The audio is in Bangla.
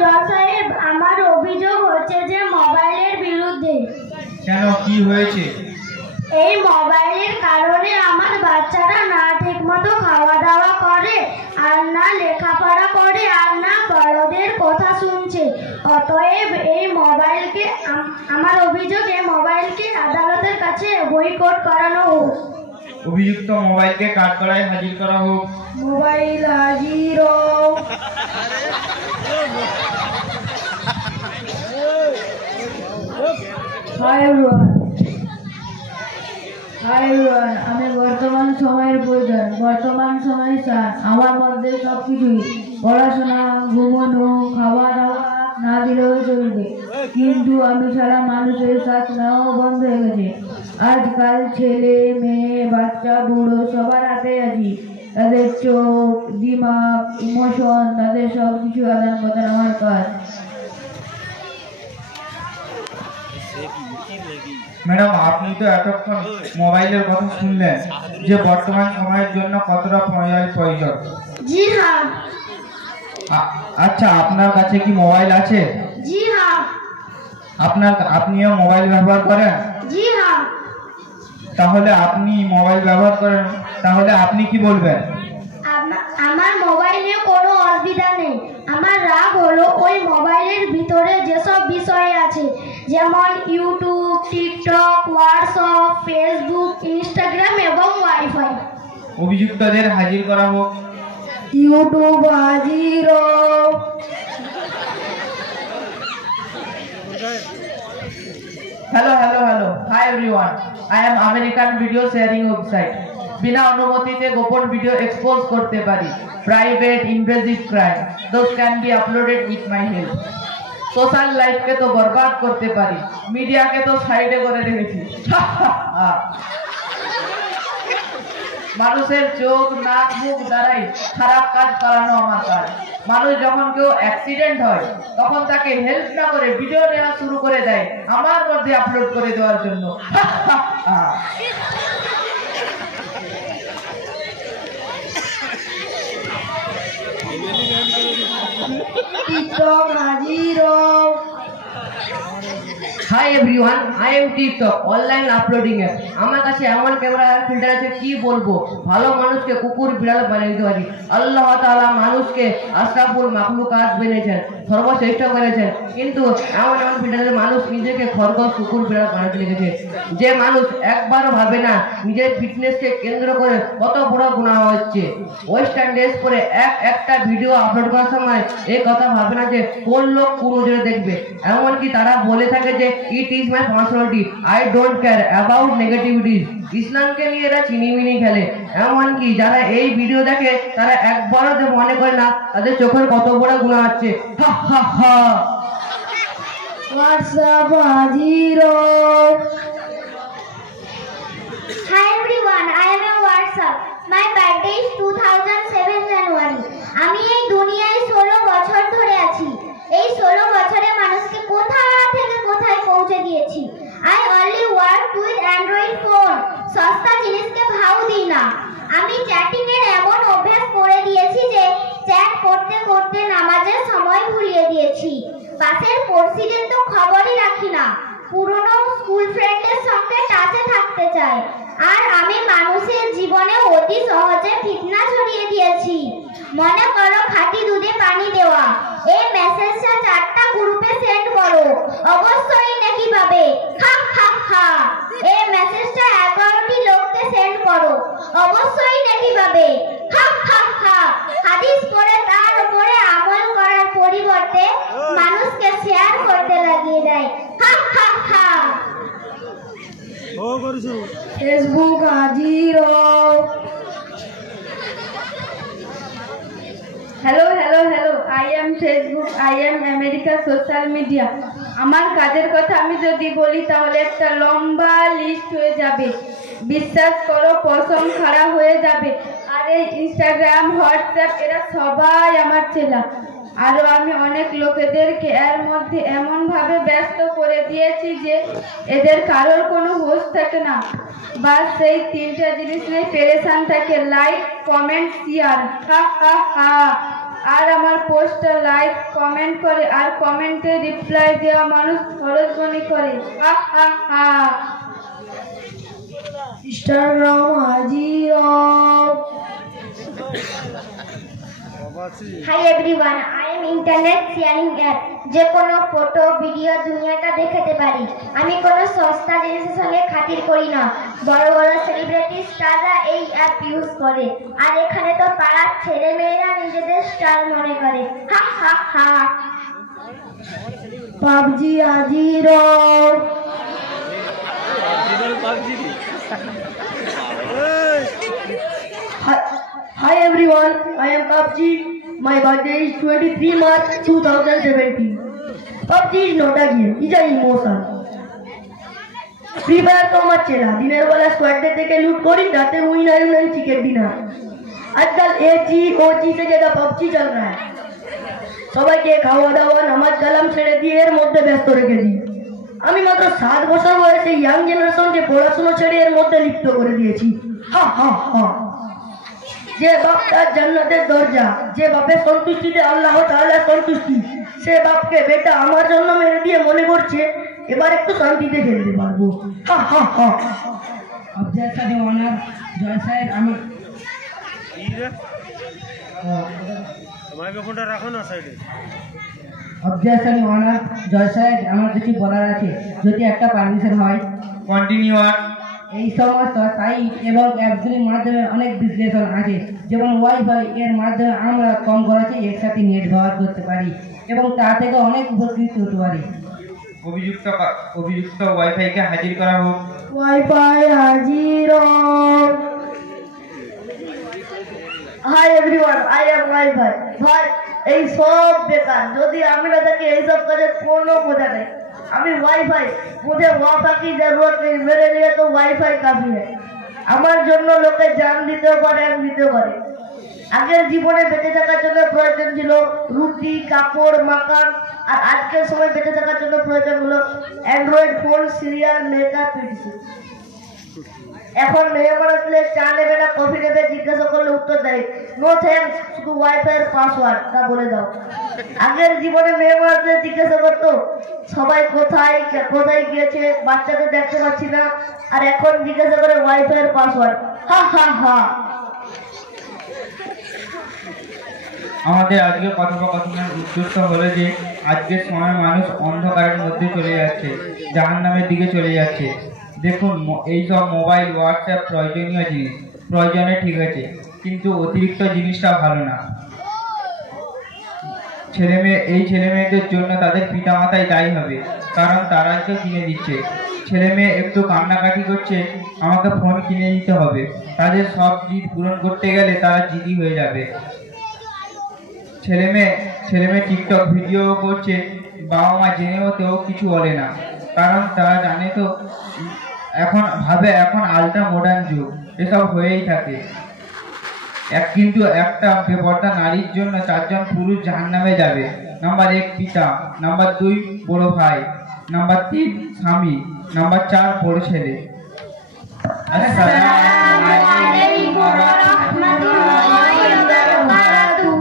জজ সাহেব, আমার অভিযোগ হচ্ছে যে মোবাইলের বিরুদ্ধে। কেন, কি হয়েছে? এই মোবাইলের কারণে আমার বাচ্চারা না ঠিকমতো খাওয়া দাওয়া করে, আর না লেখাপড়া করে, আর না বড়দের কথা শুনছে। অতএব এই মোবাইলকে, আমার অভিযোগ, এই মোবাইলকে আদালতের কাছে বয়কট করানো হোক। অভিযুক্ত মোবাইলকে কাঠগড়ায় হাজির করা হোক। মোবাইল হাজির হোক। Hi everyone, আমি বর্তমান সময়ের প্রয়োজন। বর্তমান সময় স্যার, আমার মধ্যে সবকিছুই, পড়াশোনা, ঘুমানো, খাওয়া দাওয়া না দিলেও চলবে, কিন্তু আমি ছাড়া মানুষের শ্বাস নেওয়াও বন্ধ হয়ে গেছে। আজকাল ছেলে মেয়ে বাচ্চা বুড়ো সবার হাতে আছি। তাদের চোখ, দিমাগ, ইমোশন, তাদের সব কিছু আদান প্রদান আমার কাজ। ম্যাডাম, আপনি তো এতক্ষণ মোবাইলের কথা শুনলেন যে বর্তমান সময়ের জন্য কতটা মোবাইল প্রয়োজন। জি হ্যাঁ। আচ্ছা, আপনার কাছে কি মোবাইল আছে? জি হ্যাঁ। আপনিও মোবাইল ব্যবহার করেন? জি হ্যাঁ। তাহলে আপনি মোবাইল ব্যবহার করেন, তাহলে আপনি কি বলবেন? আমার মোবাইলে কোনো অসুবিধা নেই। আমার রাগ হলো ওই মোবাইলের ভিতরে যেসব বিষয় আছে, যেমন YouTube, TikTok, WhatsApp, Facebook, Instagram এবং ওয়াইফাই। অভিযুক্তদের হাজির করা হোক। ইউটিউব হাজির হোক। Hello. Hi everyone, I am American video sharing website. বিনা অনুমতিতে গোপন ভিডিও এক্সপোজ করতে পারি। Private invasive crime, those can be uploaded with my help. Social লাইফকে তো বরবাদ করতে পারি, মিডিয়াকে তো সাইডে করে রেখেছি। মানুষের চোখ, নাক, মুখ দ্বারাই খারাপ কাজ করানো আমার কাজ। মানুষ যখন কেউ অ্যাক্সিডেন্ট হয়, তখন তাকে হেল্প না করে ভিডিও নেওয়া শুরু করে দেয় আমার মধ্যে আপলোড করে দেওয়ার জন্য। টিকটক হাজির হোক। High everyone, I M TikTok, online uploading app. আমার কাছে এমন ক্যামেরা ফিল্টার আছে, কি বলবো। ভালো মানুষকে কুকুর বিড়াল বানিয়ে দিতে পারি। আল্লাহ তাআলা মানুষকে আশরাফুল মাখলুকাত বানিয়েছেন, সর্বশ্রেষ্ঠ করেছেন, কিন্তু এমন ফিল্টারে মানুষ নিজেকে খরগোশ, কুকুর বিড়াল বানাতে লেগেছে। যে মানুষ একবারও ভাবে না নিজের ফিটনেসকে কেন্দ্র করে কত বড় গুনাহ হচ্ছে। ওয়েস্টার্ন ড্রেস পরে একটা ভিডিও আপলোড করার সময় এই কথা ভাবে না যে কোন লোক কোন নজরে দেখবে। এমনকি তারা বলে থাকে যে it is my personality, I don't care about negativities. ইসলামকে নিয়ে এরা চিনিমিনি খেলে। এমনকি যারা এই ভিডিও দেখে তারা একবারও যে মনে করে না তাদের চোখের কত বড় গুনাহ হচ্ছে। হোয়াটসঅ্যাপ হাজির হোক। Hi everyone, I am on WhatsApp. My birthday is 2007 January. আমি এই দুনিয়ায় 16 বছর ধরে আছি। এই 16 বছরে মানুষকে কোথা থেকে কোথায় পৌঁছে দিয়েছি। I only work with Android phone. সস্তা জিনিসকে ভাও দিই না। আমি চ্যাটিং এর এমন অভ্যাস করে দিয়েছি যে চ্যাট করতে করতে নামাজের সময় ভুলিয়ে দিয়েছি। পাশের পড়শিদের তো খবরই রাখি না। পুরনো স্কুল ফ্রেন্ডের সঙ্গে টাচে থাকতে চাই। আর আমি মানুষের জীবনে অতি সহজে ফিতনা ছড়িয়ে দিয়েছি। মনে করো খাঁটি দুধে পানি দেওয়া। এই মেসেজটা 4টা গ্রুপে সেন্ড করো, অবশ্যই নেকি পাবে। এই মেসেজটা 11টি লোককে সেন্ড করো, অবশ্যই নেকি পাবে। হাদিস পড়ে তার উপরে আমল করার পরিবর্তে মানুষকে শেয়ার করতে লাগিয়ে দেয়। ফেসবুক হাজির হোক। Hello, I am Facebook, I am America social media. আমার কাজের কথা আমি যদি বলি তাহলে একটা লম্বা লিস্ট হয়ে যাবে। বিশ্বাস করো, পশম খাড়া হয়ে যাবে। আর এই ইনস্টাগ্রাম, হোয়াটসঅ্যাপ, এরা সবাই আমার চেলা। আরও আমি অনেক লোকেদেরকে এর মধ্যে এমনভাবে ব্যস্ত করে দিয়েছি যে এদের কারোর কোনো হোশ থাকে না। বাস সেই 3টা জিনিস নিয়ে পেরেশান থাকে, লাইক, কমেন্ট, শেয়ার। আর আমার পোস্টে লাইক কমেন্ট করে আর কমেন্টে রিপ্লাই দেওয়া মানুষ খরচবনি করে। হা হা হা। ইনস্টাগ্রাম হাজির। High everyone, I M internet sharing app. যে কোনো ফটো ভিডিও দুনিয়াটা দেখাতে পারি। আমি কোনো সস্তা জিনিসের সঙ্গে খাতির করি না। বড় বড় সেলিব্রিটি স্টাররা এই অ্যাপ ইউজ করে, আর এখানে তো পাড়ার ছেলে মেয়েরা নিজেদের স্টার মনে করে। হা হা হা। পাবজি হাজির। Hi everyone, I am PUBG. My birthday is 23 March 2017. PUBG is not a game, it's an emotion. Free Fire তো আমার চেনা, দিনের বেলা স্কোয়াডদের থেকে লুট করি, রাতে উইনার চিকেন ডিনার। আজকাল এজি ওজি से ज्यादा PUBG चल रहा है। সবাইকে খাওয়া দাওয়া নামাজ কালাম ছেড়ে দিয়ে এর মধ্যে ব্যস্ত রেখেছি। আমি মাত্র 7 বছর বয়সে ইয়াং জেনারেশনকে পড়াশোনা ছেড়ে এর মধ্যে লিপ্ত করে দিয়েছি। হা হা হা। যে বাপ তার জান্নাতের দরজা, যে বাপের সন্তুষ্টিতে আল্লাহ তাআলা সন্তুষ্টি, সে বাপকে বেটা আমার জন্য মেরে দিয়ে মনে করছে এবার একটু শান্তিতে খেলতে পারবো। হা হা হা। অবজেক্ট সাথে ওনার জয় সাহেব আমি মাইক্রোফোনটা রাখো না সাইডে। অবজেকশন ওনার জয় সাহেব আমার কিছু বলার আছে, যদি একটা পারমিশন হয়। কন্টিনিউ। এই সমস্ত সাইট এবং অ্যাপগুলির মাধ্যমে অনেক বিশ্লেষণ আছে, যেমন ওয়াইফাই এর মাধ্যমে আমরা কম খরচে একসাথে নেট ব্যবহার করতে পারি এবং তা থেকে অনেক উপকৃত হতে পারি। অভিযুক্ত ওয়াইফাইকে হাজির করা হোক। ওয়াইফাই হাজির। High everyone, I M wifi. ভাই এই সব বেকার, যদি আমি না থাকি এইসব কাজের কোনো মজা নেই। আমি वाईफाई, मुझे वाईफाई की जरूरत नहीं, मेरे लिए तो वाईफाई काफी है। আমার জন্য লোকে জান দিতে পারে আর নিতে পারে। আগের জীবনে বেঁচে থাকার জন্য প্রয়োজন ছিল রুটি কাপড় মাকান, আর আজকের সময় বেঁচে থাকার জন্য প্রয়োজন হলো Android phone serial makeup PTC. এখন মেহমান আসলে চা নেবে না কফি নেবে জিজ্ঞাসা করলে উত্তর দেয় নো থ্যাঙ্কস, শুধু ওয়াইফাই এর পাসওয়ার্ড তা বলে দাও। আগের জীবনে মেহমান আসলে জিজ্ঞাসা করতো সবাই কোথায় কোথায় গিয়েছে, বাচ্চাদের দেখতে পাচ্ছি না, আর এখন জিজ্ঞাসা করে ওয়াইফাই এর পাসওয়ার্ড। হা হা হা। আমাদের আজকের কথোপকথনের উদ্দেশ্য হলো যে আজকের সময় মানুষ অন্ধকারের মধ্যে চলে যাচ্ছে, জাহান্নামের দিকে চলে যাচ্ছে। দেখুন, এইসব মোবাইল হোয়াটসঅ্যাপ প্রয়োজনীয় জিনিস, প্রয়োজনে ঠিক আছে, কিন্তু অতিরিক্ত জিনিসটা ভালো না। এই ছেলে মেয়েদের জন্য তাদের পিতামাতাই দায়ী হবে, কারণ তারাই তো কিনে দিচ্ছে। ছেলে মেয়ে একটু কান্নাকাটি করছে, আমাকে ফোন কিনে দিতে হবে, তাদের সব জিদ পূরণ করতে গেলে তারা জিদি হয়ে যাবে। ছেলে মেয়ে টিকটক ভিডিও করছে, বাবা মা জেনেও কেউ কিছু বলে না, কারণ তারা জানে তো এখন আলট্রা মডার্ন যুগ, এসব হয়েই থাকে। কিন্তু একটা বেপরদা নারীর জন্য 4 জন পুরুষ জাহান্নামে যাবে। নাম্বার 1 পিতা, নাম্বার 2 বড় ভাই, নাম্বার 3 স্বামী, নাম্বার 4 বড় ছেলে। আসসালামু আলাইকুম ওয়া রাহমাতুল্লাহি ওয়া বারাকাতুহু।